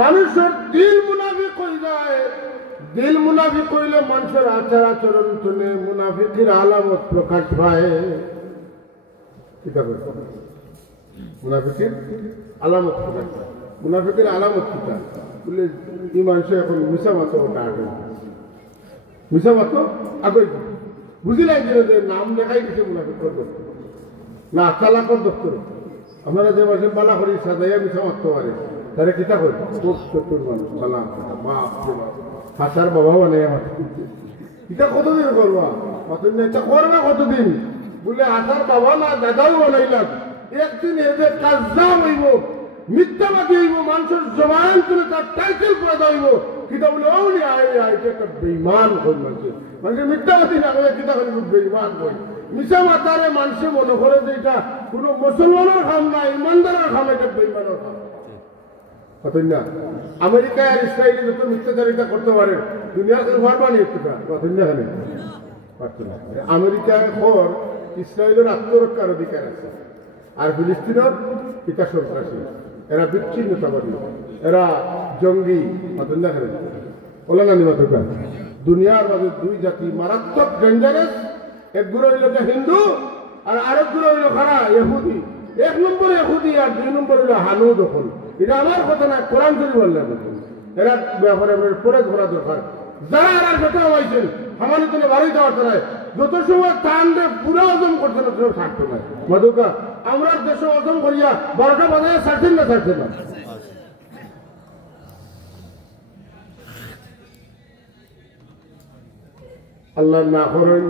মানুষের দিল মুনাফিক হয়ে যায়। দিল মুনাফিক হইলে মানুষের আচার আচরণ শুনে মুনাফিকের আলামত প্রকাশ পায়। মুনাফিকের আলামত প্রকাশ পায়। মুনাফিকের আলামত কিতা বলে এই মানুষ এখন মিশা মাতো ওটা আগে মিশা মাতো আগে বুঝিলাই যে নাম দেখাই দিছে মুনাফিকর দপ্তর না তালাকর দপ্তর। আমরা যে মাসে পালা করি সাজাইয়া মিশা মারতে পারে তারা কিতা করে চতুর মানুষ সালাম বাপ হাসার বাবা বানাই আমার এটা কতদিন করবা কতদিন এটা করবে কতদিন বলে হাসার বাবা না দাদাও বানাইলাম একদিন এদের কাজ দাম হইব মিথ্যাবাদী হইব মানুষের জবান তুলে তার টাইটেল পয়দা হইব কিতা বলে ওলি আইটা একটা বেইমান হই মানুষের মিথ্যাবাদী না হয়ে কিতা করে বেইমান হই মিশা মাতারে মানুষে মনে করে যে এটা কোনো মুসলমানের খাম না ইমানদারের খাম এটা বেইমানের খাম। না আমেরিকায় আর ইসরায়েলে যত মিথ্যাচারিতা করতে পারে দুনিয়ার কেউ পারবানি একটুটা পারতেন না এখানে পারত না। আমেরিকায় খবর ইসরায়েলের আত্মরক্ষার অধিকার আছে আর ফিলিস্তিনের পিতা সন্ত্রাসী এরা বিচ্ছিন্নতাবাদী এরা জঙ্গি পারতেন না এখানে ওলা না নিমাতকা দুনিয়ার মাঝে দুই জাতি মারাত্মক ডেঞ্জারাস। একগুলো হইল হিন্দু আর আরেকগুলো হইল খারা ইহুদি। এক নম্বর ইহুদি আর দুই নম্বর হইল হানু দখল। এটা আমার কথা না কোরআন শরীফ বললে এরা ব্যাপারে পরে ধরা দরকার। যারা এরা যেটা হয়েছেন আমাদের জন্য বাড়ি দেওয়ার নাই যত সময় টান দিয়ে পুরো হজম করছে না সেটা থাকতো না মাদুকা আমরা দেশে হজম করিয়া 12টা বাজারে ছাড়ছেন না ছাড়ছেন না। আল্লাহ না করেন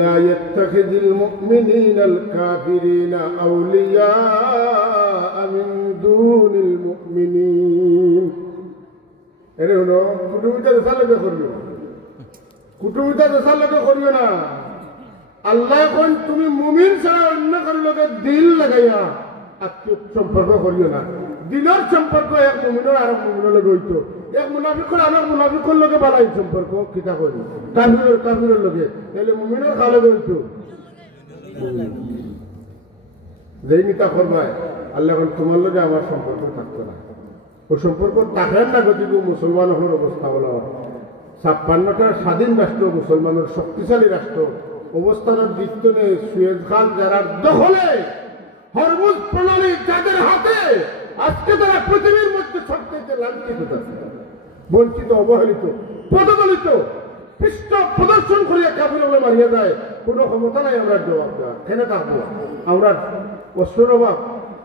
لا يتخذ المؤمنين الكافرين أولياء من دون المؤمنين এরে হলো কুটুমিতা দেশার লোকে করিও কুটুমিতা দেশার লোকে করিও না। আল্লাহ কোন তুমি মুমিন ছাড়া অন্য কারো লোকে দিল লাগাইয়া আত্মীয় সম্পর্ক করিও না। দিলের সম্পর্ক এক মুমিনের আর এক মুমিনের লোকে হইতো এক মুনাফিকর আর এক মুনাফিকর লোকে বালাই সম্পর্ক কিতা করি কাফিরের লোকে তাহলে মুমিনের কালো হইতো যেই নিতা করবায় আল্লাহ তোমার লোকে আমার সম্পর্ক থাকতো না। ও সম্পর্ক থাকেন না গতিকে মুসলমান হওয়ার অবস্থা হলো 56টা স্বাধীন রাষ্ট্র মুসলমানের শক্তিশালী রাষ্ট্র অবস্থানের দিত্য নেই সুয়েজ খান যারা দখলে হরমুজ প্রণালী যাদের হাতে আজকে তারা পৃথিবীর মধ্যে সবচেয়ে লাঞ্ছিত বঞ্চিত অবহেলিত পদদলিত পৃষ্ঠ প্রদর্শন করিয়া কাফির বলে মারিয়া যায় কোনো ক্ষমতা নাই আমরা জবাব দেওয়া কেনে থাকবো। আমরা অস্ত্রের অভাব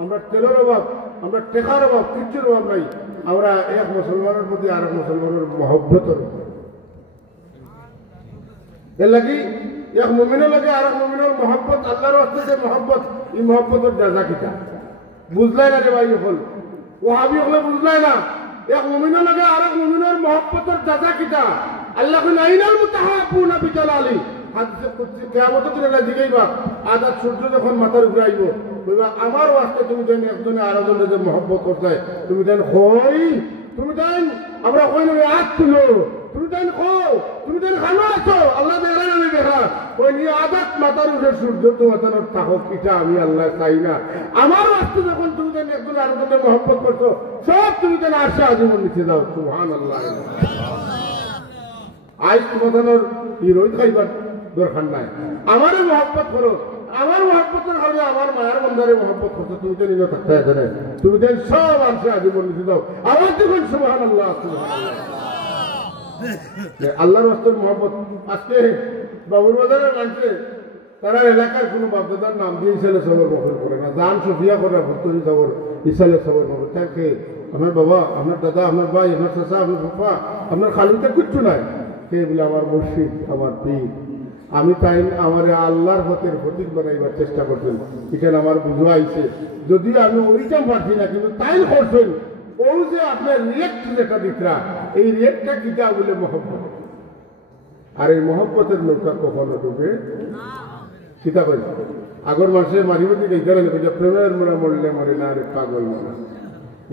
আমরা তেলের অভাব আমরা টেকার অভাব কিচ্ছুর অভাব নাই। আমরা এক মুসলমানের প্রতি আর এক মুসলমানের মহব্বতের এর লাগি এক মুমিনের লাগে আর এক মুমিনের মহব্বত আল্লাহর হস্তে যে মহব্বত এই মহব্বতের জাজা কিতা বুঝলাই না রে ভাই হল ওহাবি হলে বুঝলাই না। এক মুমিনের লাগে আর এক মুমিনের মহব্বতের জাজা কিতা আল্লাহ আইনাল মুতাহাব্বুনা বিজালালি হাদিসে কুদসি কিয়ামতের দিনে না জিগাইবা আদা সূর্য যখন মাথার উপরে আইব কইবা আমার ওয়াস্তে তুমি দেন একজনে আরেকজনের যে মহব্বত করতে তুমি দেন কই তুমি দেন আমরা কই না হাত তুলো তুমি দেন কো তুমি দেন খানো আছো আল্লাহ দেরা না দেখা কই নি আদাত মাথার উপরে সূর্য তো মাথার তাকো কিটা আমি আল্লাহ চাই না আমার ওয়াস্তে যখন তুমি দেন একজনে আরেকজনের মহব্বত করছো সব তুমি দেন আশা আজীবন নিচে দাও সুবহানাল্লাহ। আজ তোমাদের হিরোই খাইবার দরকার নাই আমারও মহব্বত করো আমার মহব্বতের কারণে আমার মায়ের বন্ধারে মহব্বত করছো তুমি তো নিজে থাকতে এখানে তুমি দেন সব আশা আজীবন নিচে দাও আবার দেখুন সুবহানাল্লাহ আল্লাহর ওয়াস্তে মহব্বত। আজকে বাবুর বাজারের মানুষে তারা এলাকার কোনো বাপদাদার নাম দিয়ে ইসালে সবর মহল করে না জান সুফিয়া করে ভর্তরি সবর ইসালে সবর মহল তাকে আপনার বাবা আপনার দাদা আপনার ভাই আপনার চাচা আপনার পাপা আপনার খালিতে কিচ্ছু নাই সে বলে আমার মুর্শিদ আমার পীর আমি তাই আমার আল্লাহর পথের প্রতীক বানাইবার চেষ্টা করছেন এখানে আমার বুঝো আইছে যদিও আমি ওইটা পারছি না কিন্তু তাই করছেন ও যে আপনার রিয়েক্ট যেটা দিতরা এই রিয়েক্টটা কিটা বলে মহব্বত আর এই মহব্বতের নৌকা কখনো ডুবে কিতা কই আগর মাসে মারিবতি গেইতারে কইটা প্রেমের মনে মরলে মরে না রে পাগল মনে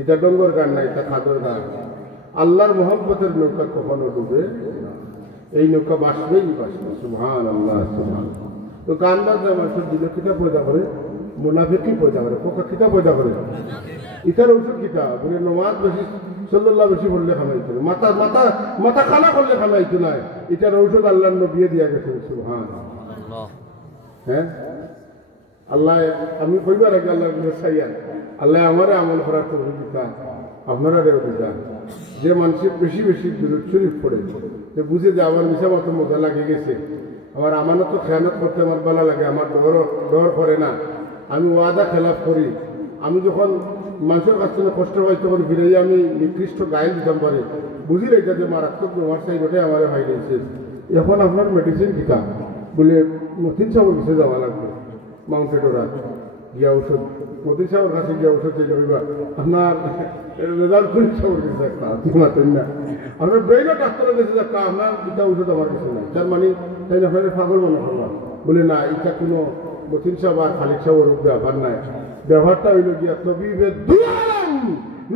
এটা ডঙ্গর গান না এটা খাদর গান। আল্লাহর মহব্বতের নৌকা কখনো ডুবে এই নৌকা বাসবেই বাসবে সুবহানাল্লাহ সুবহানাল্লাহ। তো গান বাজনা মানুষের দিলে কিতা পয়দা করে মুনাফিকি পয়দা করে পোকা কিতা পয়দা করে ইটার ঔষধ কিতা বলে নমাজ বেশি সাল্লাল্লাহ বেশি পড়লে খামাইতো মাথা মাথা মাথা খানা করলে খামাইতো না এটার ঔষধ আল্লাহর নবী দিয়া গেছে সুবহানাল্লাহ হ্যাঁ আল্লাহ আমি কইবার আগে আল্লাহর চাইয়া আল্লাহ আমারে আমল করার তৌফিক দিতা আপনারা রেও দিতা যে মানুষের বেশি বেশি দুরূদ শরীফ পড়ে যে বুঝে যে আমার মিশা মতো মজা লাগে গেছে আমার আমানত খেয়ানত করতে আমার ভালো লাগে আমার ডর করে না আমি ওয়াদা খেলাফ করি আমি যখন মানুষের কাছ থেকে কষ্ট হয় তখন ফিরে আমি নিকৃষ্ট গাইল দিতাম পারি বুঝি রেখা যে মারাত্মক বেমার চাই ওটাই আমার ভাই রয়েছে এখন আপনার মেডিসিন কিতা বলে মতিন সাহর কাছে যাওয়া লাগবে মাউন্টেডোরা গিয়া ঔষধ মতিন সাহর কাছে গিয়া ঔষধ চাই যাবে আপনার রেজাল্ট কোন সাহর কাছে একটা মাতেন না আপনার ব্রেইনও ডাক্তারের কাছে একটা আপনার এটা ঔষধ আমার কাছে নাই তার মানে তাই আপনার পাগল মনে করলাম বলে না এটা কোনো মতিন সাহ আর খালিক সাহর ব্যাপার নাই ব্যবহারটা হইল গিয়া তবিবে দুআম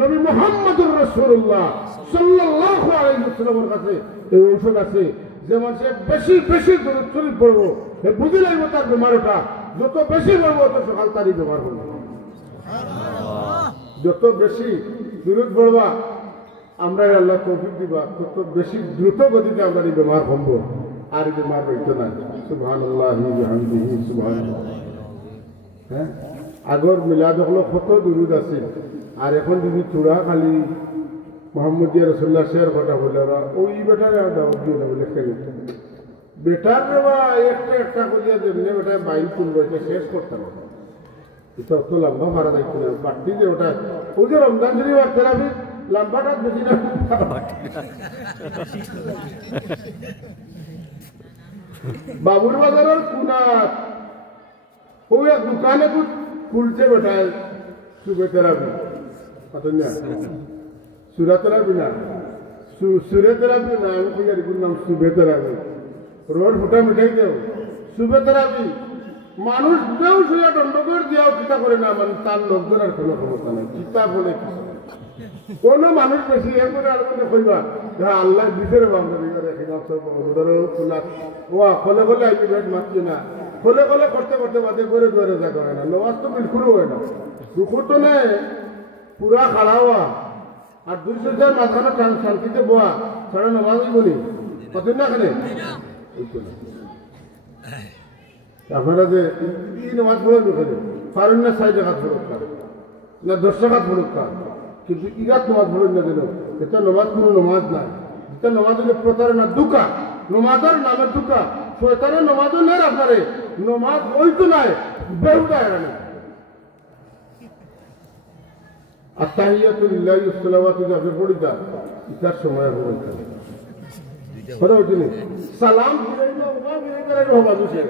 নবী মুহাম্মদুর রাসূলুল্লাহ সাল্লাল্লাহু আলাইহি ওয়াসাল্লামের কাছে এই ঔষধ আছে যে মানুষ বেশি বেশি দরুদ শরীফ পড়বো এ বুঝে লাগবে তার বেমারটা যত বেশি পড়বো তত সকাল তারই বেমার হবে যত বেশি দরুদ পড়বা আমরা আল্লাহ তৌফিক দিবা তত বেশি দ্রুত গতিতে আমরা এই বেমার কমবো আর এই বেমার হইতো না সুবহানাল্লাহি ওয়া বিহামদিহি সুবহানাল্লাহ হ্যাঁ আগর মিলাদ হলো কত দুরুদ আছে আর এখন যদি চূড়া খালি মোহাম্মদিয়া রসুল্লাহ শেয়ার কথা বলে ওরা ওই বেটারে দাও দিয়ে না বলে খেলে বেটার বা একটা একটা করিয়া যেমনি বেটায় বাইন তুলবো এটা শেষ করতাম এটা অত লম্বা মারা যাইতো না পার্টি যে ওটা ওই যে রমজান শরীফ আর তেরাবি লম্বাটা বেশি না বাবুর বাজারের কুনাত ওই এক দোকানে খুলছে বেটায় সুবে তেরাবি না সুরা তেরাবি না সুরে তেরাবি না আমি কইয়ার নাম সুবে তেরাবি রোড ফুটা মিঠাই দেও সুবে তেরাবি মানুষ দেও সুরা দণ্ডকর দিয়াও চিন্তা করে না মানে তার লোকদের আর কোনো ক্ষমতা নাই চিন্তা বলে কোন মানুষ বেশি এ করে আর কোনো কইবা হ্যাঁ আল্লাহ দিতে বান্ধবী করে খোলে খোলে আইবি ভেট মারছি না খোলে খোলে করতে করতে বাদে করে ধরে যা করে না নমাজ তো বিলকুল হয় না রুকুর তো নেই পুরা খাড়া হওয়া আর 200 মাঝখানে শান্তিতে বোয়া ছাড়া নমাজ বলি কতদিন না খানে আপনারা যে নমাজ পড়ে ঢুকে পারেন না 6 টাকা ফেরত না 10 টাকা ফেরত কিন্তু ইরাত নমাজ পড়েন না যেন এটা নমাজ কোনো নমাজ নাই এটা নমাজ হলে প্রতারণা দুকা নমাজের নামে দুকা শয়তানের নমাজও নেই আপনারে নমাজ ওই তো নাই বেহুদা এখানে আত্তাহিয়াতু লিল্লাহি ওয়াস সালাওয়াতু যাবে পড়িতা ইতার সময় হবে কথা হচ্ছে না সালাম ফিরাই না ওয়া ফিরাই করে হবে দুসে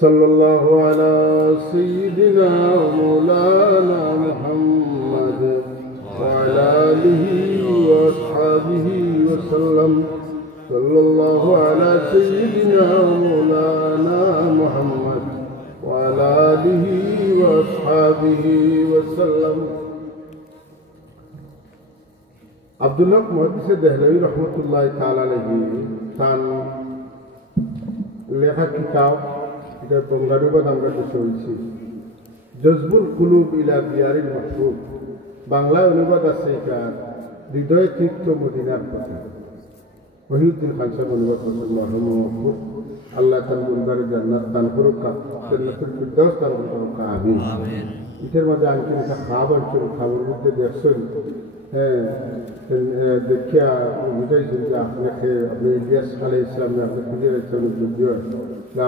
সাল্লাল্লাহু আলা সাইয়্যিদিনা মাওলানা মুহাম্মদ ওয়া আলা আলিহি ওয়া আসহাবিহি ওয়া সাল্লাম সাল্লাল্লাহু আলা সাইয়্যিদিনা মাওলানা মুহাম্মদ وعلى آله وأصحابه وسلم আব্দুল্লাহ মুহাদ্দিস দেহলভী রহমতুল্লাহ তাআলা আলাইহি তার লেখা কিতাব এটা বঙ্গানুবাদ আমরা দেশে হয়েছি জজবুল কুলুব ইলা দিয়ারিল মাহবুব বাংলায় অনুবাদ আছে এটা হৃদয় তীর্থ মদিনার কথা ওহিউদ্দিন খান সাহেব অনুবাদ করছেন মরহুম আল্লাহ তার মুরগারে জান্নাত দান করুক জান্নাতুল ফিরদাউস দান করুক আমিন এটার মধ্যে আনকি এটা খাবার ছিল খাবার মধ্যে দেখছেন হ্যাঁ দেখিয়া বুঝাইছেন যে আপনাকে আপনি ইলিয়াস আলাইহিস সালাম আপনি খুঁজে রাখছেন যদিও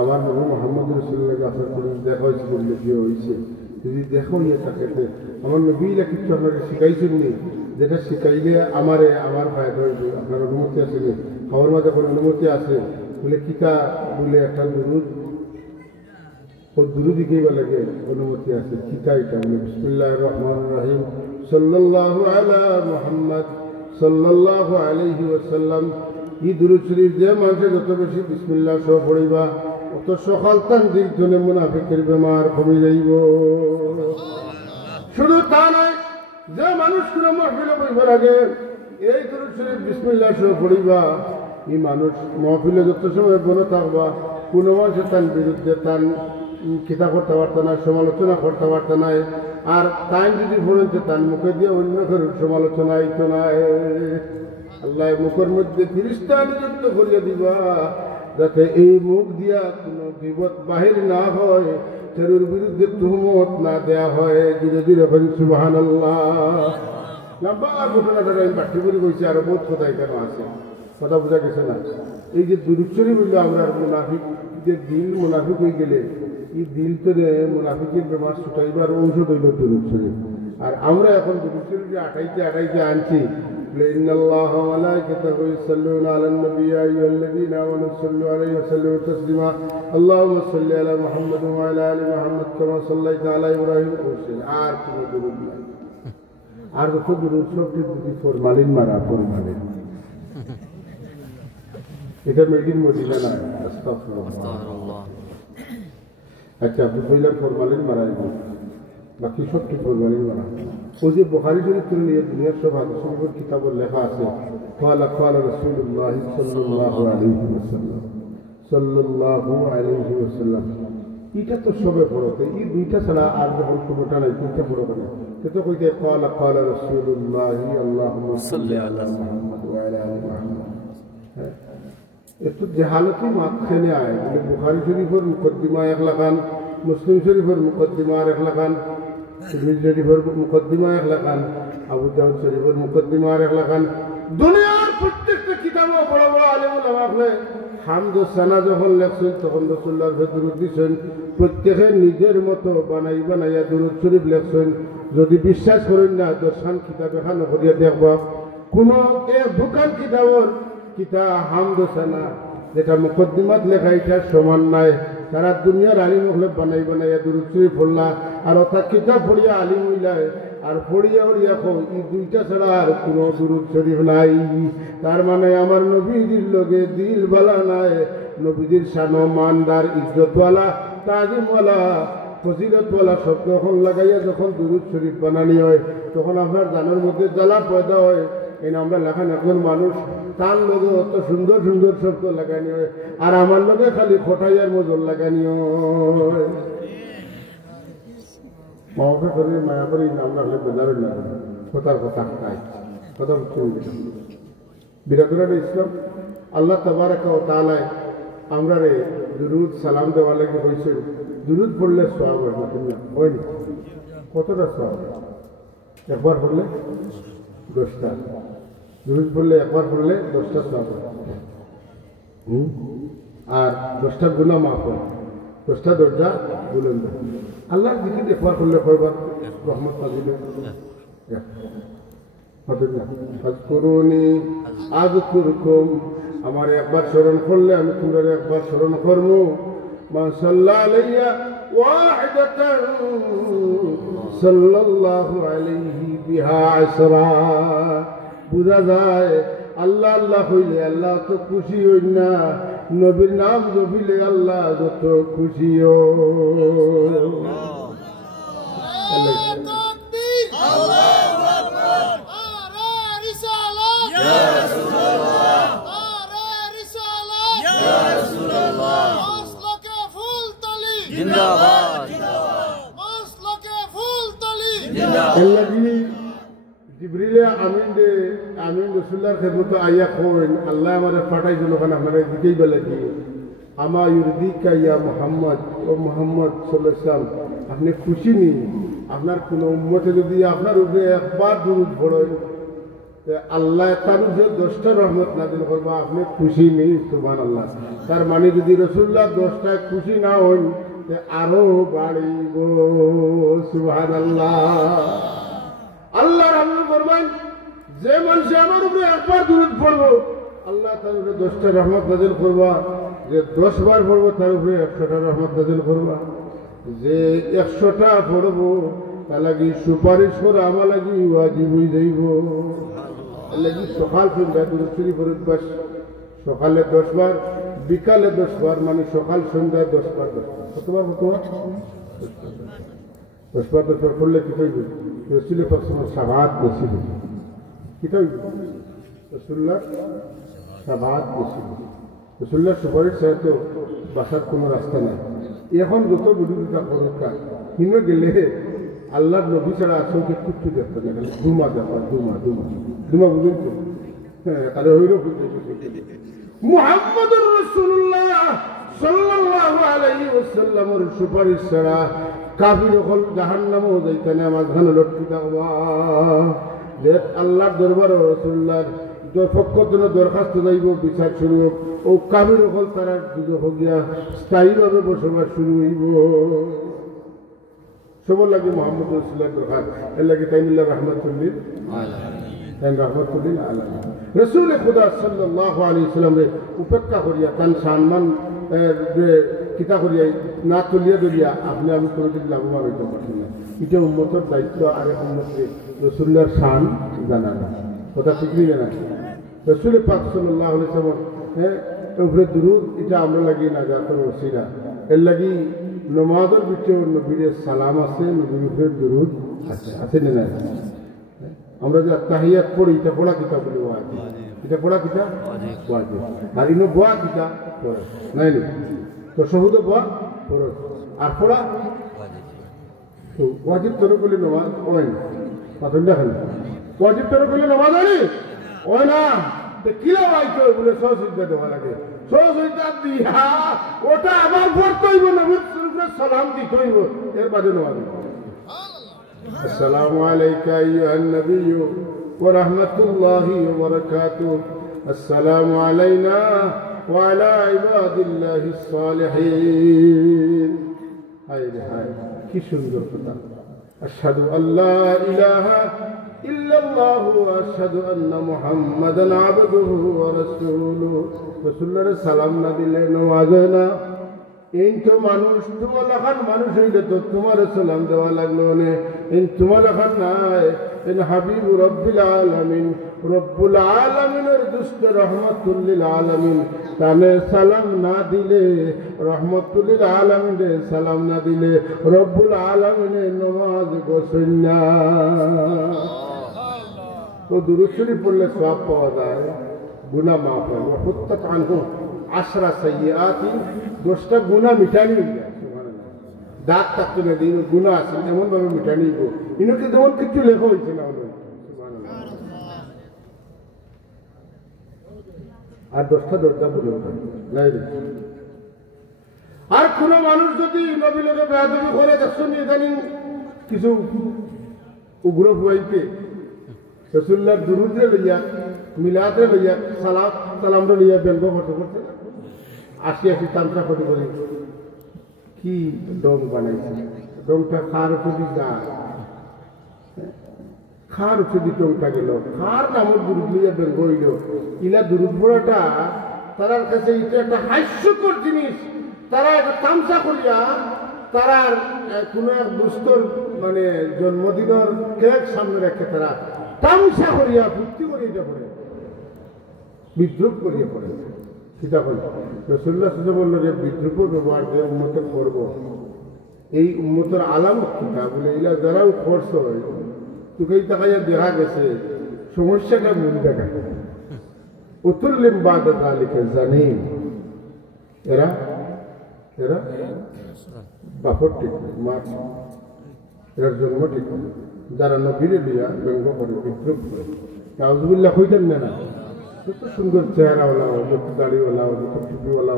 আমার নবী মুহাম্মদ রাসূলুল্লাহকে আপনার কোনো দেখা হয়েছে বললে কি হয়েছে যদি দেখো ইয়ে থাকে আমার নবীরা কিছু আপনাকে শিখাইছেন নি যেটা শিখাইলে আমার ফায়দা হইবে আপনার অনুমতি আছে নি আমার মাঝে কোনো অনুমতি আছে বলে কিতা বলে একটা দুরুদ দিকেই লাগে অনুমতি আছে কিতা এটা বলে বিসমিল্লাহির রহমানির রহিম সাল্লাল্লাহু আলা মুহাম্মদ সাল্লাল্লাহু আলাইহি ওয়াসাল্লাম এই দুরুদ শরীফ যে মানুষে যত বেশি বিসমিল্লাহ সহ পড়িবা অত সকাল তান দিক জনে মুনাফিকের বেমার কমে যাইব শুধু তা নয় যে মানুষ কোনো মাহফিলে পড়িবার আগে এই দুরুদ শরীফ বিসমিল্লাহ সহ পড়িবা এই মানুষ মহফিলে যত সময় বনে থাকবা কোনো মানুষের তার বিরুদ্ধে তার কিতা করতে পারত না, সমালোচনা করতে পারত না। আর তাই যদি বলেছে তার মুখে দিয়ে অন্য করে সমালোচনা আইতো না। আল্লাহ মুখের মধ্যে ফিরিস্তা নিযুক্ত করিয়া দিবা, যাতে এই মুখ দিয়া কোনো বিপদ বাহির না হয়, তেরুর বিরুদ্ধে তুহমত না দেয়া হয়। ধীরে ধীরে করি সুবহানাল্লাহ। লম্বা ঘটনাটা আমি পাঠ্য করে কইছি, আরো বহুত কথা এখানে আছে, কথা বোঝা গেছে না? এই যে দুরূদ শরীফ হইল আমরা মুনাফিকদের দিল মুনাফিক হয়ে গেলে এই দিল তো মুনাফিকের বেমার ছুটাইবার ঔষধ হইল দুরূদ শরীফ। আর আমরা এখন দুরূদ শরীফ আটাইতে আনছি, ইন্নাল্লাহা ওয়া মালাইকাতাহু ইউসাল্লুনা আলান নবী ইয়া আইয়ুহাল্লাযীনা আমানু সাল্লু আলাইহি ওয়া সাল্লিমু তাসলিমা আল্লাহুম্মা সাল্লি আলা মুহাম্মাদ ওয়া আলা আলি মুহাম্মাদ কামা সাল্লাইতা আলা ইব্রাহিম। আর কোনো দুরূদ নাই। আর যত দুরূদ সবটি দুটি ফরমালিন মারা, ফরমালিন। এটা মেডিন মদিনা না, আস্তাগফিরুল্লাহ। আচ্ছা, আপনি কইলাম ফরমালিন মারা, বাকি সবটি ফরমালিন মারা। ওই যে বুখারী শরীফ থেকে নিয়ে দুনিয়ার সব হাদিস শরীফের কিতাবের লেখা আছে, ক্বালা রাসূলুল্লাহ সাল্লাল্লাহু আলাইহি ওয়াসাল্লাম। এটা তো সবে পড়তে, এই দুইটা ছাড়া আর যখন কোনোটা নাই, দুইটা পড়ো কেন? কিন্তু কইতে ক্বালা রাসূলুল্লাহ আল্লাহুম্মা সাল্লি আলা মুহাম্মাদ ওয়া আলা আলি মুহাম্মাদ। একটু জেহালতি মাঝখানে আয় বলে বুখারী শরীফের মুকদ্দিমা এক লাগান, মুসলিম শরীফের মুকদ্দিমা আর এক লাগান, তিরমিজি শরীফের মুকদ্দিমা এক লাগান, আবু দাউদ শরীফের মুকদ্দিমা আর এক লাগান। দুনিয়ার প্রত্যেকটা কিতাবে বড় বড় আলেম ওলামা হলে হামদ ও সানা যখন লেখছেন তখন রাসূলুল্লাহর দুরূদ দিছেন। প্রত্যেকে নিজের মতো বানাইয়া দুরূদ শরীফ লেখছেন। যদি বিশ্বাস করেন না, দর্শন কিতাব এখানে করিয়া দেখবা, কোনো এক দোকান কিতাবর কিতা হামদ ও সানা যেটা মুকদ্দিমাত লেখা এটা সমান নাই। তারা দুনিয়ার আলিম হলে বানাইয়া দুরূদ শরীফ পড়লা, আর অর্থাৎ কিতাব পড়িয়া আলিম হইলায়, আর পড়িয়া এই দুইটা ছাড়া আর কোনো দুরূদ শরীফ নাই। তার মানে আমার নবীজির লগে দিল বালা নাই, নবীজির শান মানদার ইজ্জতওয়ালা তাজিমওয়ালা ফজিলতওয়ালা শব্দ যখন লাগাইয়া যখন দুরূদ শরীফ বানানি হয়, তখন আপনার জানের মধ্যে জ্বালা পয়দা হয়। এই আমরা লেখান একজন মানুষ, তার লগে অত সুন্দর সুন্দর শব্দ লাগানি হয়, আর আমার লগে খালি খোটাইয়ার মজল লাগানি হয়। মাওকে করে মায়া করে আমরা হলে বেজারের না, কথার কথা খাই, কথা বিরাদুরার ইসলাম। আল্লাহ তাবারাকা ওয়া তাআলা আমরা রে দুরূদ সালাম দেওয়ার লাগে হয়েছে। দুরূদ পড়লে সওয়াব হয় না, তুমি হয়নি? কতটা সওয়াব? একবার পড়লে 10টা, দুরূদ পড়লে একবার পড়লে 10টা সওয়াব হয়। আর 10টা গুনাহ মাফ হয়, 10টা দরজা বুলন্দ। আল্লাহর জিকির একবার করলে কয়বার রহমত নাজিল হয়? ফাজকুরুনি আযকুরকুম, আমার একবার স্মরণ করলে আমি তোমরা একবার স্মরণ করবো। মান সাল্লা আলাইয়া ওয়াহিদাতান সাল্লাল্লাহু আলাইহি বিহা আশরা। বুঝা যায় আল্লাহ আল্লাহ হইলে আল্লাহ তো খুশি হই না, নবীর নাম জপিলে আল্লাহ যত খুশি জিবরিলে আমিন রাসূলুল্লাহর খেদমতে আইয়া কইন, আল্লাহ আমারে পাঠাইছিল কেন আপনারা দিকেই বেলা কি আমা ইউরদিকা ইয়া মুহাম্মদ, ও মুহাম্মদ সাল্লাল্লাহু আলাইহি ওয়াসাল্লাম, আপনি খুশি নি? আপনার কোনো উম্মতে যদি আপনার উপরে একবার দুরূদ পড়েন, আল্লাহ তার উপরে 10টা রহমত নাযিল করবা, আপনি খুশি নি? সুবহানাল্লাহ। তার মানে যদি রাসূলুল্লাহ 10টায় খুশি না হন, আরো বাড়িব। সুবহানাল্লাহ। আল্লাহ রাব্বুল ফরমান, যে মানুষ আমার উপরে একবার দুরূদ পড়বো, আল্লাহ তার উপরে 10টা রহমত নাযিল করবা। যে 10 বার পড়বো তার উপরে 100টা রহমত নাযিল করবা। যে 100টা পড়বো তার লাগি সুপারিশ করা আমার লাগি ওয়াজিব হয়ে যাইব। লাগি সকাল সন্ধ্যা দুরূদ শরীফ পড়িবাস, সকালে 10 বার, বিকালে 10 বার, মানে সকাল সন্ধ্যা 10 বার। কতবার? 10 বার পড়লে কি হইব? রসুলের পাশে সাবাত বেশি হইব। কি হইব? রসুল্লাহ সাবাত বেশি হইব। রসুল্লাহ সুপারিশ ছাড়া তো বাসার কোনো রাস্তা নাই। এখন যত বিরোধিতা করুকা হিনো গেলে আল্লাহ নবী ছাড়া চোখে কিচ্ছু দেখতে না গেলে ধুমা দেখা ধুমা ধুমা ধুমা বুঝুন তো হ্যাঁ তাহলে হইল মুহাম্মদুর রাসূলুল্লাহ সাল্লাল্লাহু আলাইহি ওয়াসাল্লামের সুপারিশ ছাড়া কাফির হল জাহান্নামও যাইতে না মাঝখানে লটকি থাকবা যে আল্লাহর দরবারে রাসূলুল্লাহর পক্ষ থেকে দরখাস্ত যাইব বিচার শুরু হোক ও কাফির হল তারা দুজক গিয়া স্থায়ীভাবে বসবাস শুরু হইব সবর লাগে মোহাম্মদ রাসূলুল্লাহর দরখাস্ত এর লাগে তাইমিল্লাহ রহমাতুল্লিল আলামিন রহমাতুল্লিল আলামিন রাসূল খুদা সাল্লাল্লাহু আলাইহি ওয়াসাল্লাম উপেক্ষা করিয়া তান সম্মান যে কিতা করিয়া না তুলিয়া ধরিয়া আপনি আমি কোনোদিন লাভবান হইতে পারছি না এটা উম্মতের দায়িত্ব আরেক উম্মতকে রাসূলের শান জানানো কথা ঠিক নিয়ে না রাসূল পাক সাল্লাল্লাহু আলাইহি ওয়াসাল্লাম উপরে দুরূদ এটা আমরা লাগি না জাতের ওসিলা এর লাগি নমাজের ভিতরে নবীর সালাম আছে নবীর উপরে দুরূদ আছে না আমরা যে তাহিয়াত পড়ি এটা পড়া কিতা বলি ওয়াজিব এটা পড়া কিতা ওয়াজিব আর ইনো বোয়া কিতা ফরজ নাই তো শহুদ বোয়া ফরজ আর পড়া তো ওয়াজিব তোর বলে নামাজ হয় না পাতন দেখেন ওয়াজিব তোর বলে নামাজ হয় না কিলা বাইতে বলে সহযোগিতা দেওয়া লাগে সহযোগিতা দিয়া ওটা আবার পড়তে হইব নবীর সালাম দিতে হইব এর বাদে নামাজ السلام عليك أيها النبي ورحمة الله وبركاته السلام علينا وعلى عباد الله الصالحين هاي كي سندر قطع أشهد أن لا إله إلا الله وأشهد أن محمدا عبده ورسوله رسول الله السلام نبيل نوازنا إن تمانوش تمالخان مانوش إذا تمار السلام دوا لغنونه إن تمالخان ناي إن حبيب رب العالمين الدست رحمة للعالمين تاني سلام نادله رحمة للعالمين سلام نادله رب العالمين نماز গোসন্না তো দুরূদ শরীফ পড়লে সওয়াব পাওয়া যায় গুনাহ মাফ হয় ওয়া হুত্তাত আনহু 10 সাইয়্যাত 10টা গুনাহ মিটানি সুবহানাল্লাহ দাগ থাকতে না দিন গুনাহ আছে এমন ভাবে মিটানি গো ইনকে যেমন কিছু লেখা হইছে না সুবহানাল্লাহ আর 10টা দরজা বলে নাই আর কোন মানুষ যদি নবী লোকে বেয়াদবি করে দেখছেন ইদানিং কিছু উগ্র হুয়াইতে রাসূলুল্লাহর দুরূদে লইয়া মিলাদে লইয়া সালাম লইয়া ব্যঙ্গ করতে 80 তামসা ফটো করে কি ডং বানাইছে ডংটা খার উপরে যায় খার উপরে ডংটা গেল খার নামের দুরূদ লইয়া ব্যঙ্গ হইল ইলা দুরূদ পড়াটা তার কাছে এটা একটা হাস্যকর জিনিস তারা একটা তামসা করিয়া তারার কোন এক দুস্তর মানে জন্মদিনের কেক সামনে রেখে তারা তামসা করিয়া ভর্তি করিয়ে এটা পড়ে বিদ্রুপ করিয়ে পড়ে সেটা হল রাসূলুল্লাহ সাল্লাল্লাহু বলল যে বিদ্রুপের ব্যবহার যে উম্মতে করব এই উম্মতের আলামত কিতা বলে এলা যারাও খরচ হয় তোকে তাকাইয়া দেখা গেছে সমস্যাটা মূল দেখা উতুল্লিম বাদা যালিকা জানিম এরা বাপর ঠিক মা এরা জন্ম ঠিক যারা নবীরে লিয়া ব্যঙ্গ করে বিদ্রুপ করে নাউজুবিল্লাহ হইতেন না যত সুন্দর চেহারাওয়ালা যত দাড়িওয়ালা যত টুপিওয়ালা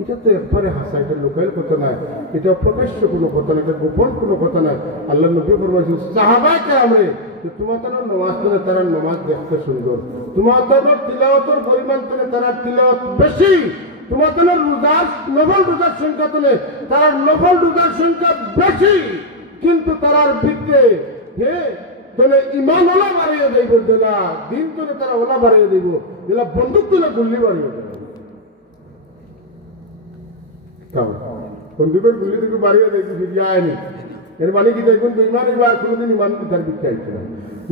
এটা তো একবারে হাসা এটা লোকাল কথা নয় এটা প্রকাশ্য কোনো কথা না এটা গোপন কোনো কথা নয় আল্লাহ নবী ফরমাইছেন সাহাবাকে আমরে যে তোমার নামাজ পড়ে তারা নামাজ দেখতে সুন্দর তোমার তিলাওয়াতের পরিমাণ করে তারা তিলাওয়াত বেশি তোমার রোজার নফল রোজার সংখ্যা তোলে তারা নফল রোজার সংখ্যা বেশি কিন্তু তারার ভিত্তিতে হে তোলে ইমান ওলা বাড়িয়ে দেব দিলা দিন তোলে তারা ওলা বাড়িয়ে দেব দিলা বন্দুক তোলে গুল্লি বাড়িয়ে দেব বন্দুকের গুল্লি থেকে বাড়িয়ে দেবো ফিরিয়ে আয়নি এর মানে কি দেখুন ইমান এবার কোনোদিন ইমান তার ভিত্তি আইছে না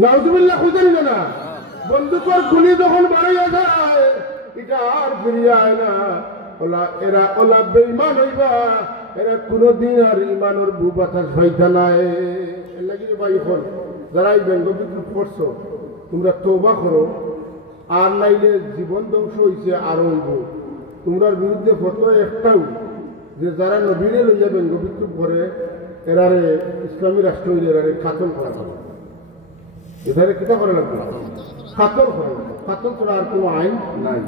নাউজুবিল্লাহ খুঁজেন না বন্দুকের গুলি যখন বাড়িয়ে যায় এটা আর ফিরিয়ে আয় না ওলা এরা ওলা বেঈমান হইবা এরা কোনোদিন আর ইমানের বু বাতাস হইতা নাই এর লাগি ভাই হল যারা এই ব্যঙ্গ বিদ্রুপ করছো তোমরা তওবা করো আর নাইলে জীবন ধ্বংস হইছে আরো হইব তোমরার বিরুদ্ধে ফটো একটাও যে যারা নবীরে লইয়া ব্যঙ্গবিদ্রুপ করে এরারে ইসলামী রাষ্ট্র হইলে এরারে কাতল করা যাবে এধারে কিতা করে লাগবে কাতল করা লাগবে কাতল ছাড়া আর কোনো আইন নাই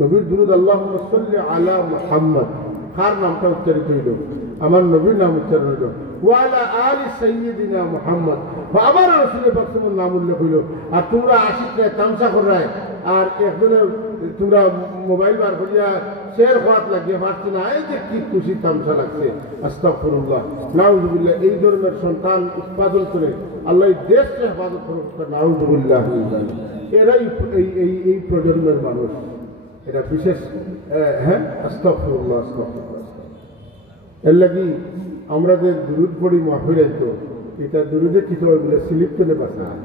নবীর দুরুদ আল্লাহুম্মা সাল্লি আলা মুহাম্মদ কার নামটা উচ্চারিত হইল আমার নবীর নাম উচ্চারণ হইল ওয়া আলা আলি সাইয়্যিদিনা মুহাম্মদ আবার রাসূলের পাকের নাম উল্লেখ হইল আর তোমরা আশিকরা তামসা করায় আর একজনে তোমরা মোবাইল বার করিয়া শের হাত লাগিয়ে পারছে না এই যে কি খুশি তামসা লাগছে আস্তাগফিরুল্লাহ নাউযুবিল্লাহ এই ধরনের সন্তান উৎপাদন করে আল্লাহ দেশকে হেফাজত করুক নাউযুবিল্লাহ এরাই এই প্রজন্মের মানুষ এটা বিশেষ হ্যাঁ আস্তাগফিরুল্লাহ আস্তাগফিরুল্লাহ এর লাগি আমরা যে দুরুদ পড়ি মাহফিলে তো এটা দুরুদে কিছু বলে স্লিপ তুলে বাঁচায়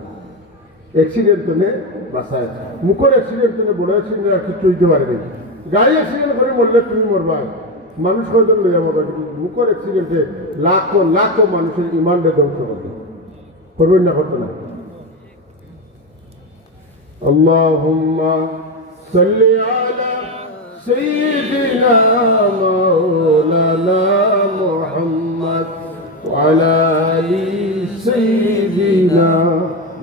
অ্যাক্সিডেন্ট তুলে বাঁচায় মুখের অ্যাক্সিডেন্ট তুলে বড় অ্যাক্সিডেন্ট আর কিছু হইতে পারে না গাড়ি অ্যাক্সিডেন্ট করে মরলে তুমি মরবা মানুষ কয়জন লইয়া মরবা কিন্তু মুখের অ্যাক্সিডেন্টে লাখো লাখো মানুষের ইমানটা ধ্বংস করবে করবেন না করতো না আল্লাহুম্মা সাল্লি আলা সাইয়্যিদিনা মাওলানা মুহাম্মদ ওয়া আলা আলি সাইয়্যিদিনা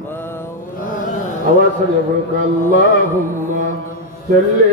মাওলানা আওয়াজ করে আল্লাহুম্মা সাল্লি